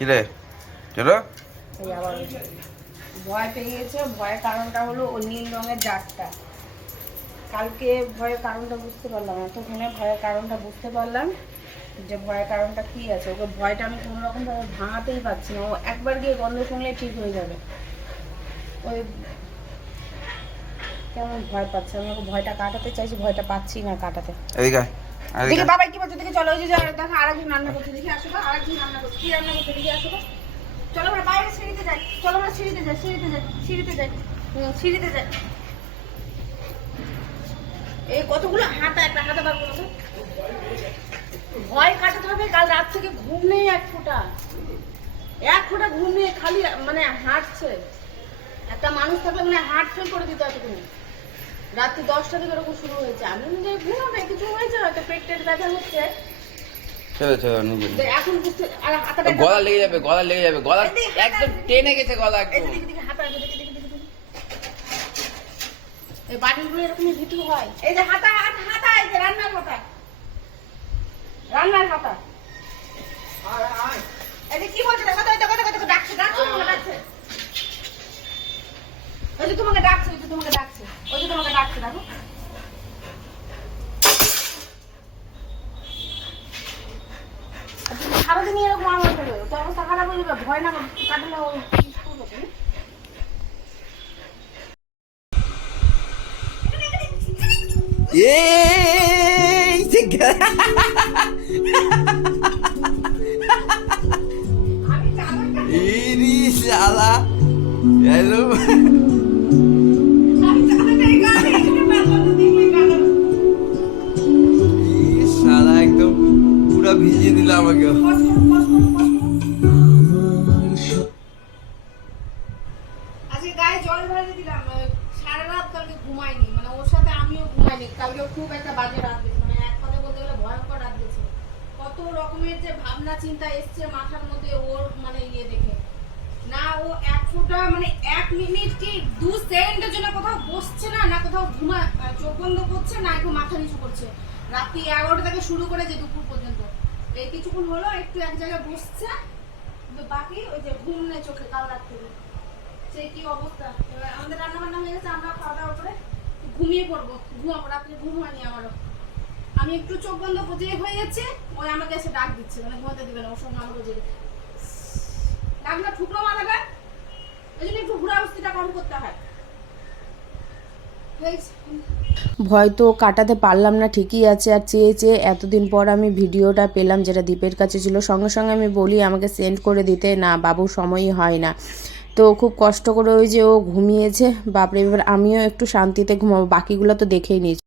কি রে চলো এই আবার ভয় পেয়ে গেছে। ভয়ের কারণটা হলো ও নীল রঙের জারটা। কালকে ভয়ের কারণটা বুঝতে পারলাম, এতক্ষণে ভয়ের কারণটা বুঝতে পারলাম যে ভয়ের কারণটা কী আছে। ওকে ভয়টা আমি কোনো রকমভাবে ভাঙাতেই পারছি না। ও একবার গিয়ে গন্ধ শুনলেই ঠিক হয়ে যাবে। ওই কেমন ভয় পাচ্ছে, আমি ওকে ভয়টা কাটাতে চাইছি, ভয়টা পাচ্ছি না কাটাতে। এদিকে দেখি বাবা কি বলছে, দেখি চলো। ওই যে দেখো আরেকজন রান্না করছে, দেখি আসো। আরেকজন রান্না করছে, কি রান্না করছে দেখি আসো। চলো আমরা বাইরে সিঁড়িতে যাই, চলো আমরা সিঁড়িতে যাই, সিঁড়িতে যাই। এই কতগুলো হাতা, একটা হাতা বার করো। ভয় কাটাতে হবে। কাল রাত থেকে ঘুম নেই এক ফোঁটা ঘুম নেই, খালি মানে হাঁটছে। একটা মানুষ থাকলে মানে হার্ট ফেল করে দিতে এতক্ষণে। রাত্রি 10টা থেকে এরকম শুরু হয়েছে। আমি যে ঘুমাবে কিছু হয়েছে, হয়তো পেট ব্যথা হচ্ছে। এখন বুঝতে আর হাতাটা গলা লেগে যাবে গলা একদম টেনে গেছে গলা একদম। হাতা দেখি। এই বাড়িগুলো এরকমই ভীতু হয়। এই যে হাতা, এই যে রান্নার হাতা। এই যে কি বলছে দেখো, ডাকছে। ওই যে তোমাকে ডাকছে দেখো। সারাদিন এরকম আমার করবে, তো অবস্থা খারাপ হয়ে যাবে। ভয় না কাটলে কি করবো তুমি? একদম পুরা ভিজিয়ে দিল আমাকে। আজকে গায়ে জল ভরে দিলাম। সারা রাত কালকে ঘুমাইনি, মানে ওর সাথে আমিও ঘুমাইনি। কালকে খুব একটা বাজে রাত গেছে, মানে এক কথা বলতে গেলে ভয়ঙ্কর রাত গেছে। কত রকমের যে ভাবনা চিন্তা এসছে মাথার মধ্যে ওর, মানে ইয়ে দেখে না। ও এক ফোঁটা মানে 1 মিনিট কি 2 সেকেন্ডের জন্য কোথাও বসছে না কোথাও চোখ বন্ধ করছে, না একটু মাথা নিচু করছে। রাত্রি 11টা থেকে শুরু করে যে দুপুর পর্যন্ত এই কিছুক্ষণ হলো একটু এক জায়গায় বসছে, কিন্তু বাকি ওই যে ঘুম নেই চোখে কাল রাত থেকে। সেই কি অবস্থা। এবার আমাদের রান্না বান্না হয়ে গেছে, আমরা খাওয়া দাওয়া করে ঘুমিয়ে পড়বো। ঘুমাবো, রাত্রে ঘুম হয়নি আমারও। আমি একটু চোখ বন্ধ করতে হয়ে যাচ্ছে, ওই আমাকে এসে ডাক দিচ্ছে, মানে ঘুমাতে দিবে না। ওর সঙ্গে আমাকে জেগে ডাক না ঠুকলো মাথাটা, ওই জন্য একটু ঘুরা বস্তিটা কম করতে হয়। ভয় তো কাটাতে পারলাম না, ঠিকই আছে। আর চেয়ে এতদিন পর আমি ভিডিওটা পেলাম, যেটা দীপের কাছে ছিল। সঙ্গে সঙ্গে আমি বলি আমাকে সেন্ড করে দিতে, না বাবু সময়ই হয় না। তো খুব কষ্ট করে ওই যে ও ঘুমিয়েছে, বাপরে। এবার আমিও একটু শান্তিতে ঘুমাবো, বাকিগুলো তো দেখেই নিয়েছি।